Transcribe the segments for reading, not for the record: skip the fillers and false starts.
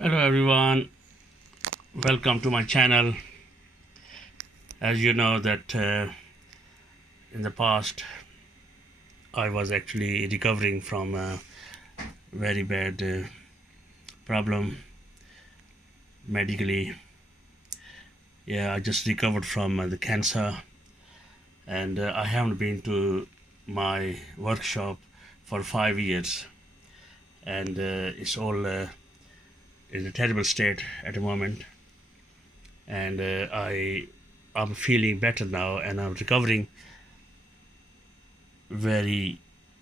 Hello everyone, welcome to my channel. As you know that in the past I was actually recovering from a very bad problem medically. Yeah, I just recovered from the cancer, and I haven't been to my workshop for 5 years, and it's all in a terrible state at the moment. And I'm feeling better now, and I'm recovering very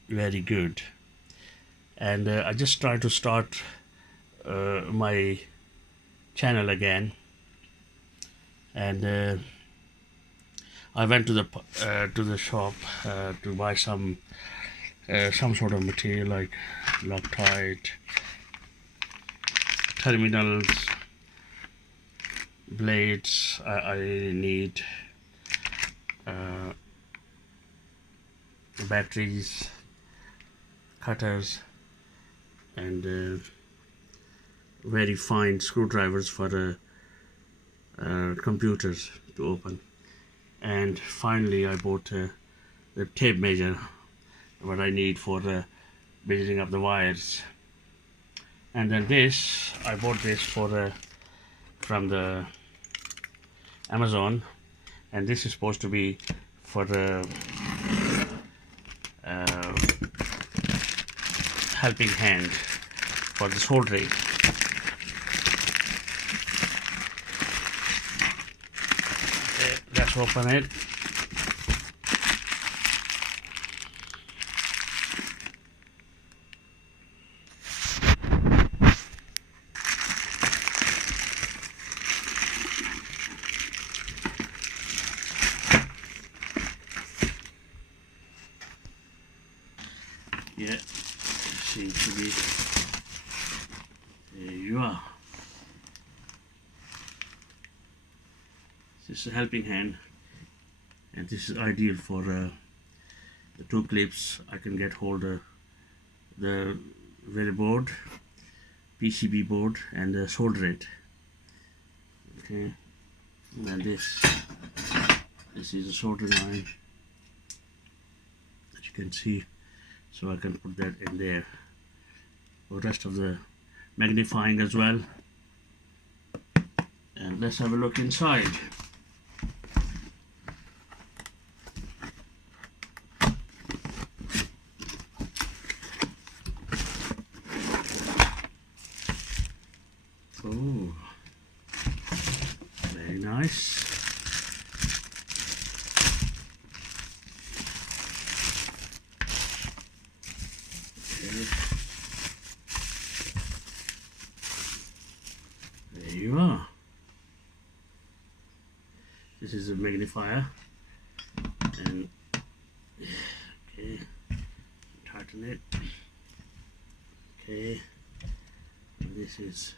very good. And I just try to start my channel again. And I went to the shop to buy some sort of material like Loctite, terminals, blades. I need uh, batteries, cutters, and very fine screwdrivers for computers to open. And finally I bought the tape measure, what I need for measuring up the wires. And then this, I bought this from the Amazon, and this is supposed to be for the uh, helping hand for the soldering. Okay, let's open it. Yeah, seems to be. There you are. This is a helping hand, and this is ideal for the two clips. I can get hold of the very board, PCB board, and solder it. Okay, and this is a soldering line that you can see, so I can put that in there. The rest of the magnifying as well. And let's have a look inside. Oh, very nice. Okay. There you are. This is a magnifier, and okay, tighten it. Okay, and this is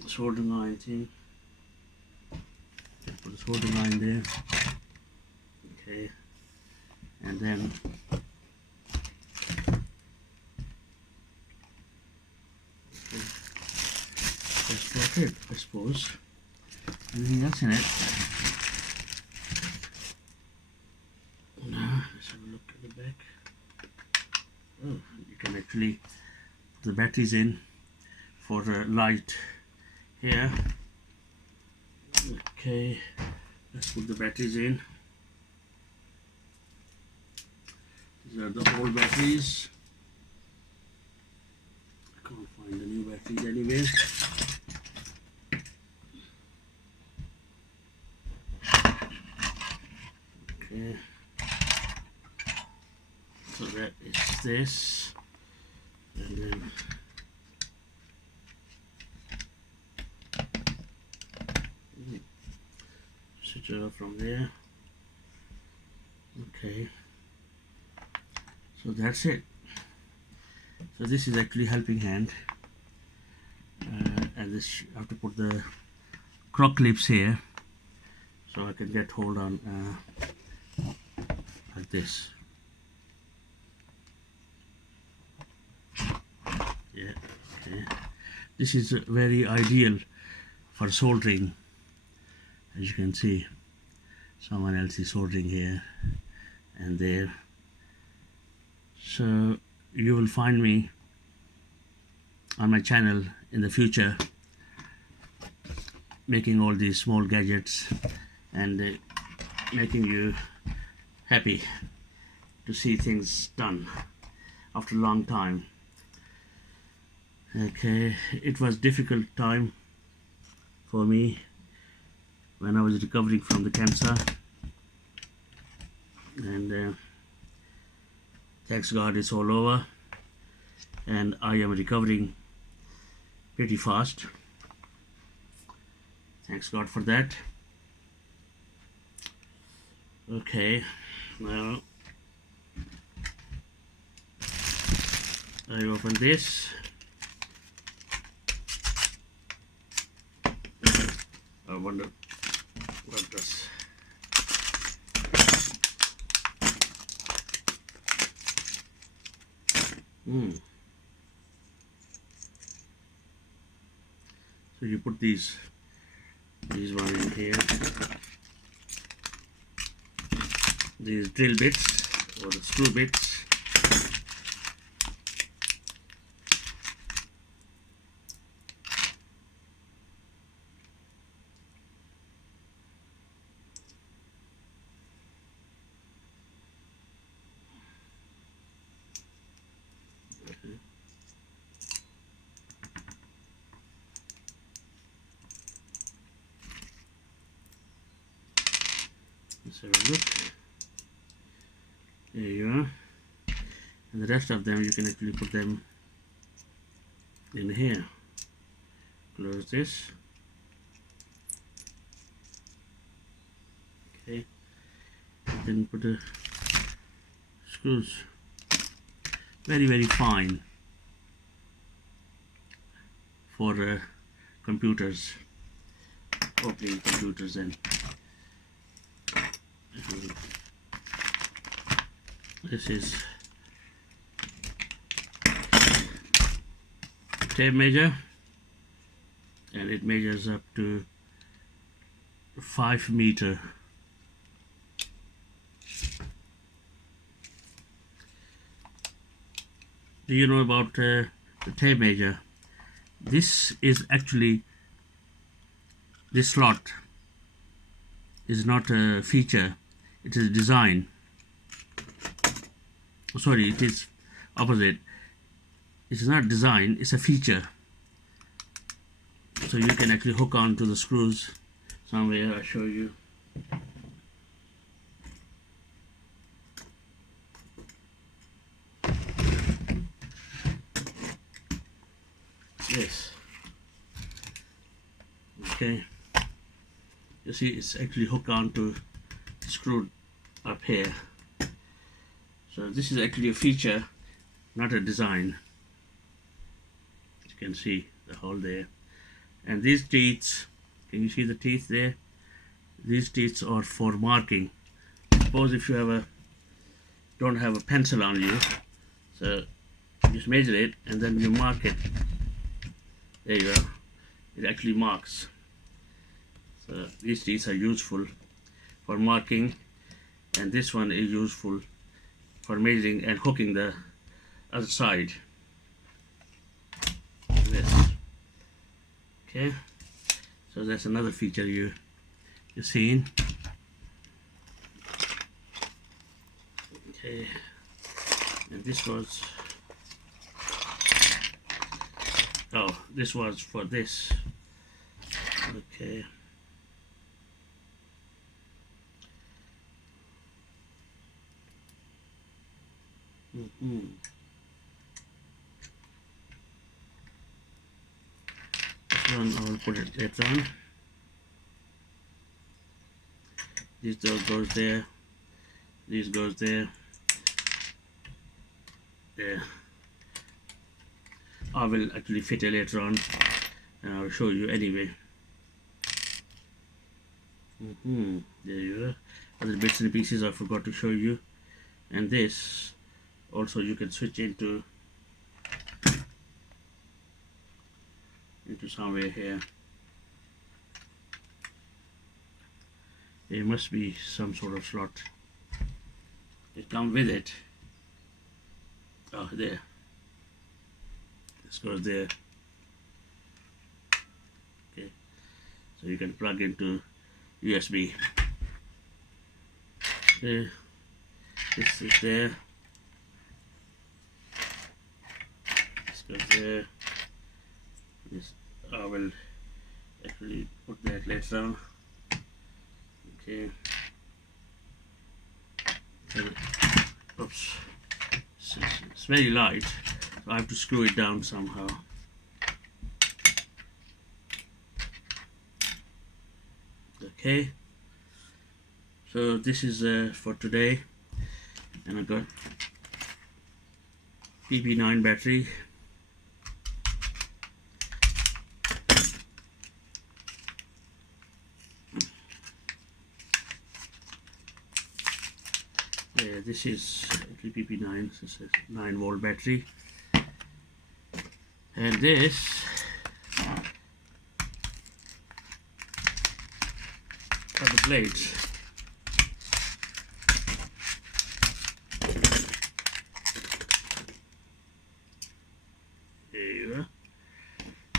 the soldering line thing. Put the soldering line there. Okay, and then that's about it, I suppose. Anything else in it? No. Let's have a look at the back. Oh, you can actually put the batteries in for light here. Okay, let's put the batteries in. These are the old batteries. I can't find the new batteries anywhere. Okay, so that is this, and then switch it off from there. Okay, so that's it. So this is actually helping hand, and this I have to put the croc clips here, so I can get hold on like this. Yeah, This is very ideal for soldering. As you can see, someone else is soldering here and there. So you will find me on my channel in the future making all these small gadgets and making you happy to see things done after a long time. Okay, it was difficult time for me when I was recovering from the cancer, and thanks God it's all over and I am recovering pretty fast. Thanks God for that. Okay, now I open this. I wonder what does. So you put these one in here. These drill bits or the screw bits. Let's have a look. There you are. And the rest of them you can actually put them in here. Close this. Okay. And then put the screws. Very fine for computers, opening computers and this is tape measure and it measures up to 5 meters. Do you know about the tape measure? This is actually, this slot is not a feature, it is a design. Sorry, it is opposite. It is not design, it's a feature. So you can actually hook on to the screws somewhere. I'll show you. Yes. Okay. You see, it's actually hooked on to screwed up here. So this is actually a feature, not a design. You can see the hole there. And these teeth, can you see the teeth there? These teeth are for marking. Suppose if you don't have a pencil on you, so just measure it and then you mark it. There you go. It actually marks. So these teeth are useful for marking, and this one is useful for measuring and hooking the other side. This. Okay. So that's another feature you're seeing. Okay. And this was. Oh, this was for this. Okay. This one I'll put it later on. This goes there. This goes there. There. I will actually fit it later on, and I'll show you anyway. There you are. Other bits and pieces I forgot to show you. And this also you can switch into into somewhere here. There must be some sort of slot. It comes with it. Oh, there. This goes there. Okay, so you can plug into USB. There. This is there. This goes there. This I will actually put that later on. Okay. Oops. It's very light, so I have to screw it down somehow. Okay. So this is for today, and I've got PP9 battery. Yeah, this is PP9, so it's a 9-volt battery, and this are the blades. There you are,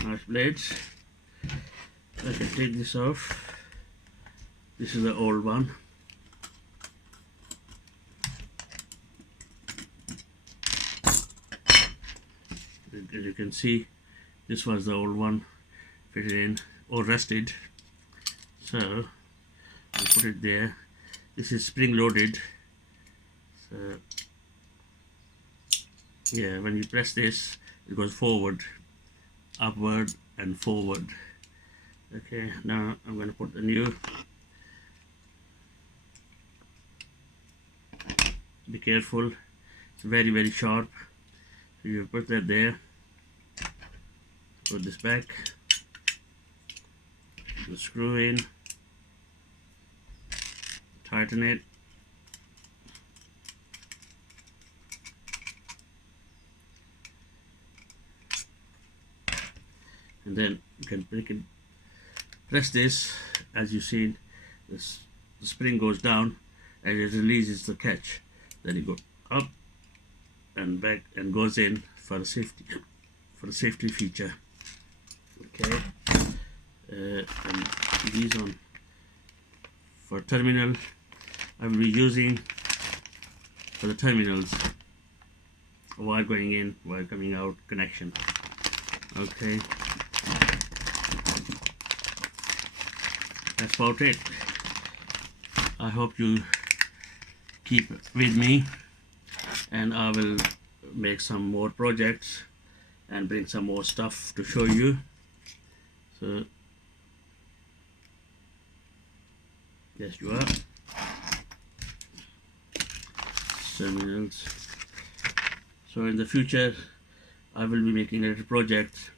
nice blades. I can take this off. This is the old one. As you can see, this was the old one fitted in or rusted, so I'll put it there. This is spring loaded, so yeah, when you press this it goes forward, upward and forward. Okay, now I'm going to put the new. Be careful, it's very sharp, so you put that there. Put this back, the screw in, tighten it, and then you can press this. As you see, the spring goes down and it releases the catch. Then you go up and back and goes in for the safety feature. Okay, and these on for terminal. I will be using for the terminals, wire going in, wire coming out connection. Okay, that's about it. I hope you keep with me, and I will make some more projects and bring some more stuff to show you. So yes, you are terminals. So in the future I will be making a little project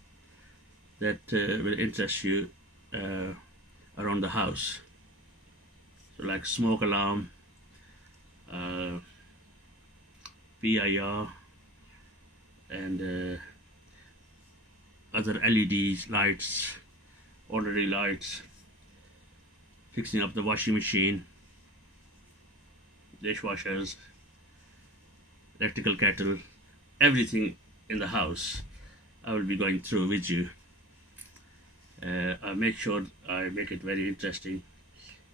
that will interest you around the house, so like smoke alarm, PIR, and other LED lights, ordinary lights, fixing up the washing machine, dishwashers, electrical kettle, everything in the house I will be going through with you. I'll make sure I make it very interesting,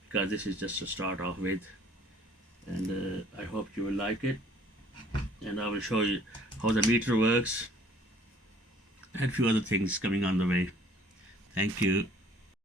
because this is just to start off with, and I hope you will like it. And I will show you how the meter works and a few other things coming on the way. Thank you.